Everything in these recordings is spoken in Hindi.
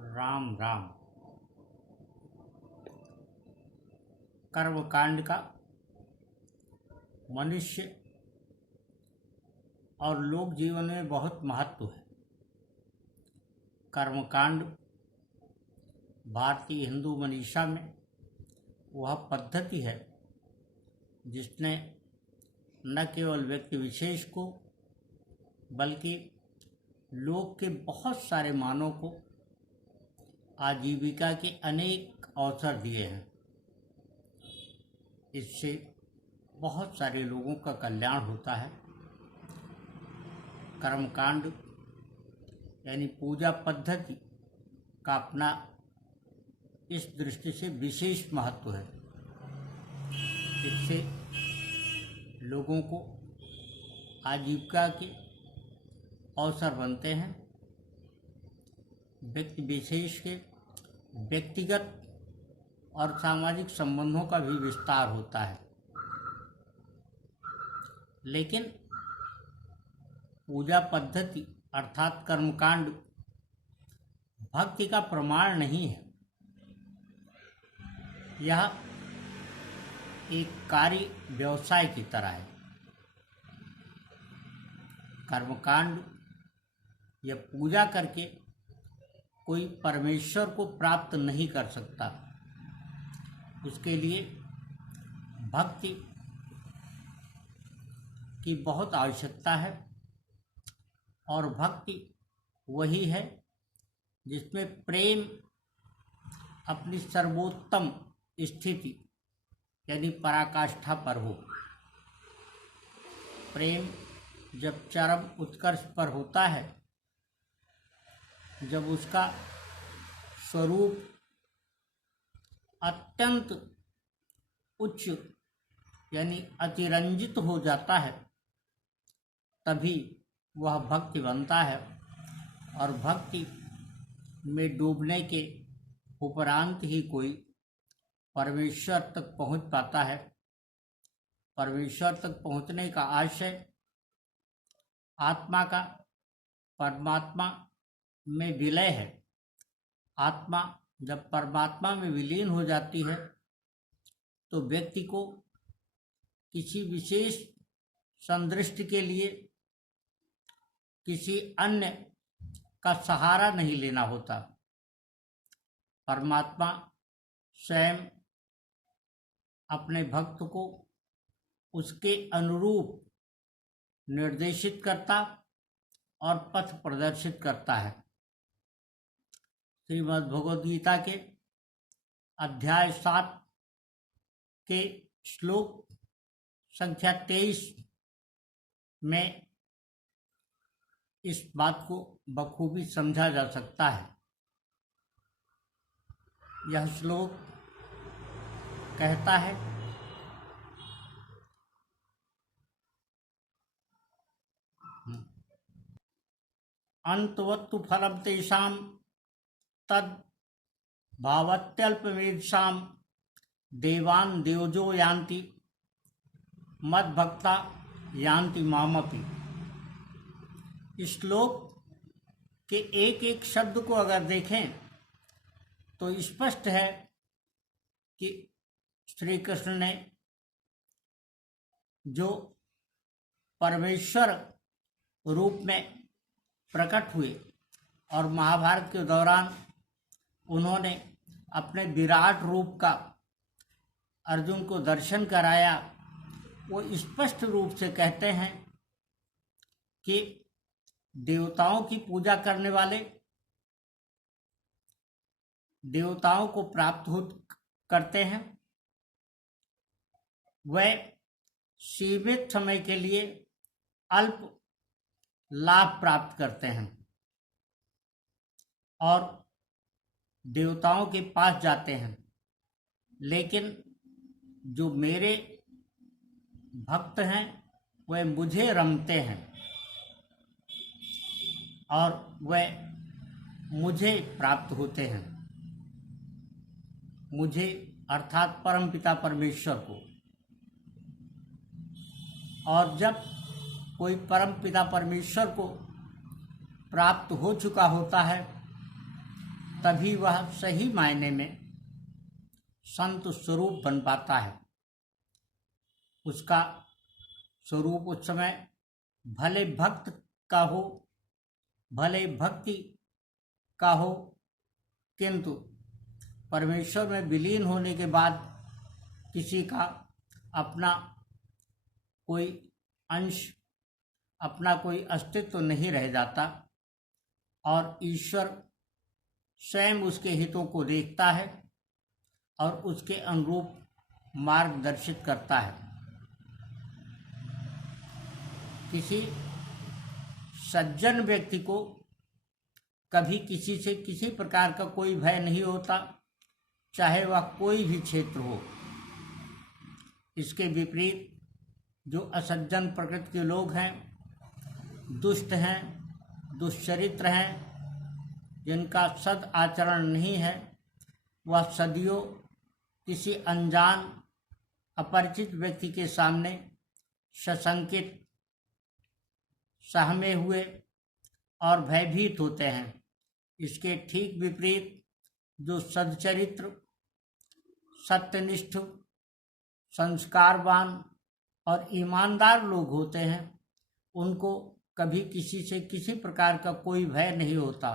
राम राम। कर्मकांड का मनुष्य और लोक जीवन में बहुत महत्व है। कर्मकांड भारतीय हिंदू मनीषा में वह पद्धति है जिसने न केवल व्यक्ति विशेष को बल्कि लोक के बहुत सारे मानव को आजीविका के अनेक अवसर दिए हैं। इससे बहुत सारे लोगों का कल्याण होता है। कर्मकांड यानी पूजा पद्धति का अपना इस दृष्टि से विशेष महत्व है। इससे लोगों को आजीविका के अवसर बनते हैं। व्यक्ति विशेष के व्यक्तिगत और सामाजिक संबंधों का भी विस्तार होता है। लेकिन पूजा पद्धति अर्थात कर्मकांड भक्ति का प्रमाण नहीं है। यह एक कार्य व्यवसाय की तरह है। कर्मकांड या पूजा करके कोई परमेश्वर को प्राप्त नहीं कर सकता। उसके लिए भक्ति की बहुत आवश्यकता है और भक्ति वही है जिसमें प्रेम अपनी सर्वोत्तम स्थिति यानी पराकाष्ठा पर हो। प्रेम जब चरम उत्कर्ष पर होता है, जब उसका स्वरूप अत्यंत उच्च यानी अतिरंजित हो जाता है, तभी वह भक्ति बनता है। और भक्ति में डूबने के उपरांत ही कोई परमेश्वर तक पहुंच पाता है। परमेश्वर तक पहुंचने का आशय आत्मा का परमात्मा में विलय है। आत्मा जब परमात्मा में विलीन हो जाती है तो व्यक्ति को किसी विशेष संदृष्टि के लिए किसी अन्य का सहारा नहीं लेना होता। परमात्मा स्वयं अपने भक्त को उसके अनुरूप निर्देशित करता और पथ प्रदर्शित करता है। श्रीमद् भगवद गीता के अध्याय 7 के श्लोक संख्या 23 में इस बात को बखूबी समझा जा सकता है। यह श्लोक कहता है, अंतवत्तु फलं तेषां तद भावत्यल्पमेधसां देवान् देवजो यान्ति मद्भक्ता यान्ति मामपि। इस श्लोक के एक एक शब्द को अगर देखें तो स्पष्ट है कि श्री कृष्ण ने जो परमेश्वर रूप में प्रकट हुए और महाभारत के दौरान उन्होंने अपने विराट रूप का अर्जुन को दर्शन कराया, वो स्पष्ट रूप से कहते हैं कि देवताओं की पूजा करने वाले देवताओं को प्राप्त हो करते हैं। वह सीमित समय के लिए अल्प लाभ प्राप्त करते हैं और देवताओं के पास जाते हैं। लेकिन जो मेरे भक्त हैं वह मुझे रमते हैं और वह मुझे प्राप्त होते हैं, मुझे अर्थात परमपिता परमेश्वर को। और जब कोई परमपिता परमेश्वर को प्राप्त हो चुका होता है तभी वह सही मायने में संत स्वरूप बन पाता है। उसका स्वरूप उस समय भले भक्त का हो, भले भक्ति का हो, किंतु परमेश्वर में विलीन होने के बाद किसी का अपना कोई अंश, अपना कोई अस्तित्व नहीं रह जाता और ईश्वर स्वयं उसके हितों को देखता है और उसके अनुरूप मार्गदर्शित करता है। किसी सज्जन व्यक्ति को कभी किसी से किसी प्रकार का कोई भय नहीं होता, चाहे वह कोई भी क्षेत्र हो। इसके विपरीत जो असज्जन प्रकृति के लोग हैं, दुष्ट हैं, दुष्चरित्र हैं, जिनका सद आचरण नहीं है, वह सदियों किसी अनजान अपरिचित व्यक्ति के सामने सशंकित, सहमे हुए और भयभीत होते हैं। इसके ठीक विपरीत जो सच्चरित्र, सत्यनिष्ठ, संस्कारवान और ईमानदार लोग होते हैं, उनको कभी किसी से किसी प्रकार का कोई भय नहीं होता।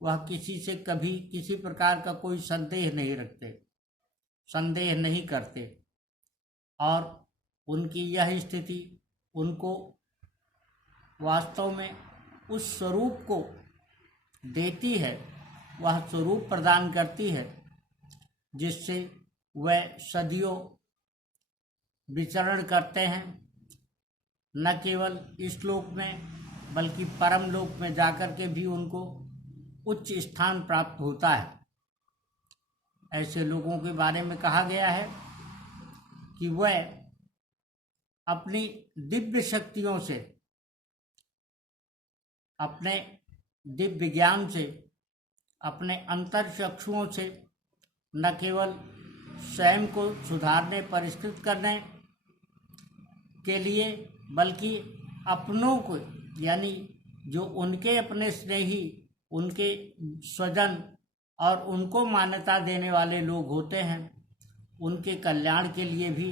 वह किसी से कभी किसी प्रकार का कोई संदेह नहीं रखते, संदेह नहीं करते और उनकी यह स्थिति उनको वास्तव में उस स्वरूप को देती है, वह स्वरूप प्रदान करती है जिससे वह सदियों विचरण करते हैं, न केवल इस लोक में बल्कि परम लोक में जाकर के भी उनको उच्च स्थान प्राप्त होता है। ऐसे लोगों के बारे में कहा गया है कि वह अपनी दिव्य शक्तियों से, अपने दिव्य ज्ञान से, अपने अंतर चक्षुओं से न केवल स्वयं को सुधारने, परिष्कृत करने के लिए, बल्कि अपनों को, यानी जो उनके अपने स्नेही, उनके स्वजन और उनको मान्यता देने वाले लोग होते हैं, उनके कल्याण के लिए भी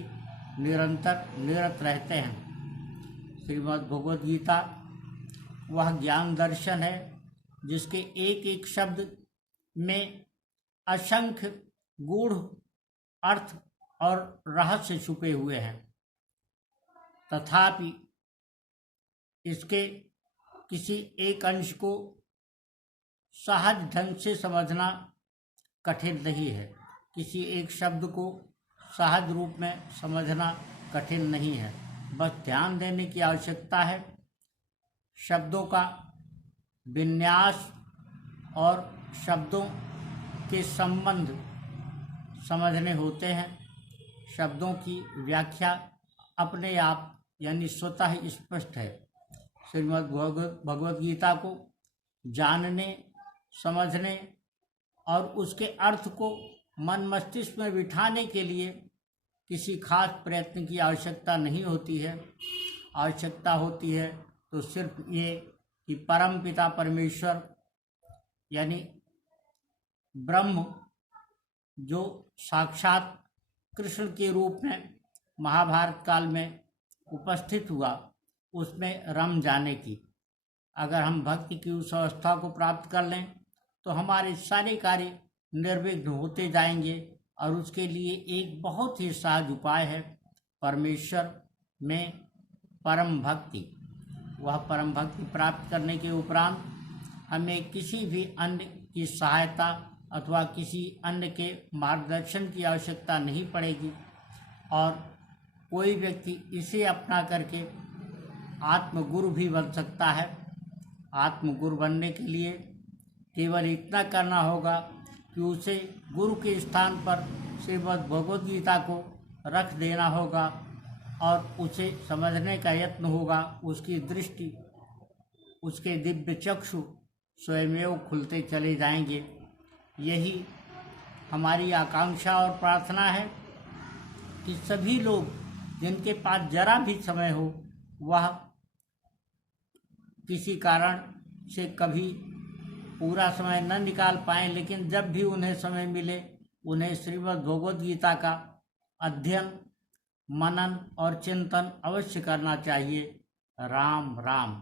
निरंतर निरत रहते हैं। श्रीमद् भगवद गीता वह ज्ञान दर्शन है जिसके एक एक शब्द में असंख्य गूढ़ अर्थ और रहस्य छुपे हुए हैं। तथापि इसके किसी एक अंश को सहज ढंग से समझना कठिन नहीं है, किसी एक शब्द को सहज रूप में समझना कठिन नहीं है। बस ध्यान देने की आवश्यकता है। शब्दों का विन्यास और शब्दों के संबंध समझने होते हैं। शब्दों की व्याख्या अपने आप यानी स्वतः स्पष्ट है। श्रीमद् भगवद गीता को जानने, समझने और उसके अर्थ को मन मस्तिष्क में बिठाने के लिए किसी खास प्रयत्न की आवश्यकता नहीं होती है। आवश्यकता होती है तो सिर्फ ये कि परम पिता परमेश्वर यानी ब्रह्म, जो साक्षात कृष्ण के रूप में महाभारत काल में उपस्थित हुआ, उसमें रम जाने की। अगर हम भक्ति की उस अवस्था को प्राप्त कर लें तो हमारे सारे कार्य निर्विघ्न होते जाएंगे। और उसके लिए एक बहुत ही सहज उपाय है परमेश्वर में परम भक्ति। वह परम भक्ति प्राप्त करने के उपरांत हमें किसी भी अन्य की सहायता अथवा किसी अन्य के मार्गदर्शन की आवश्यकता नहीं पड़ेगी और कोई व्यक्ति इसे अपना करके आत्मगुरु भी बन सकता है। आत्मगुरु बनने के लिए केवल इतना करना होगा कि उसे गुरु के स्थान पर श्रीमद् भगवद गीता को रख देना होगा और उसे समझने का यत्न होगा। उसकी दृष्टि, उसके दिव्य चक्षु स्वयमेव खुलते चले जाएंगे। यही हमारी आकांक्षा और प्रार्थना है कि सभी लोग जिनके पास जरा भी समय हो, वह किसी कारण से कभी पूरा समय न निकाल पाएं, लेकिन जब भी उन्हें समय मिले उन्हें श्रीमद् भगवद गीता का अध्ययन, मनन और चिंतन अवश्य करना चाहिए। राम राम।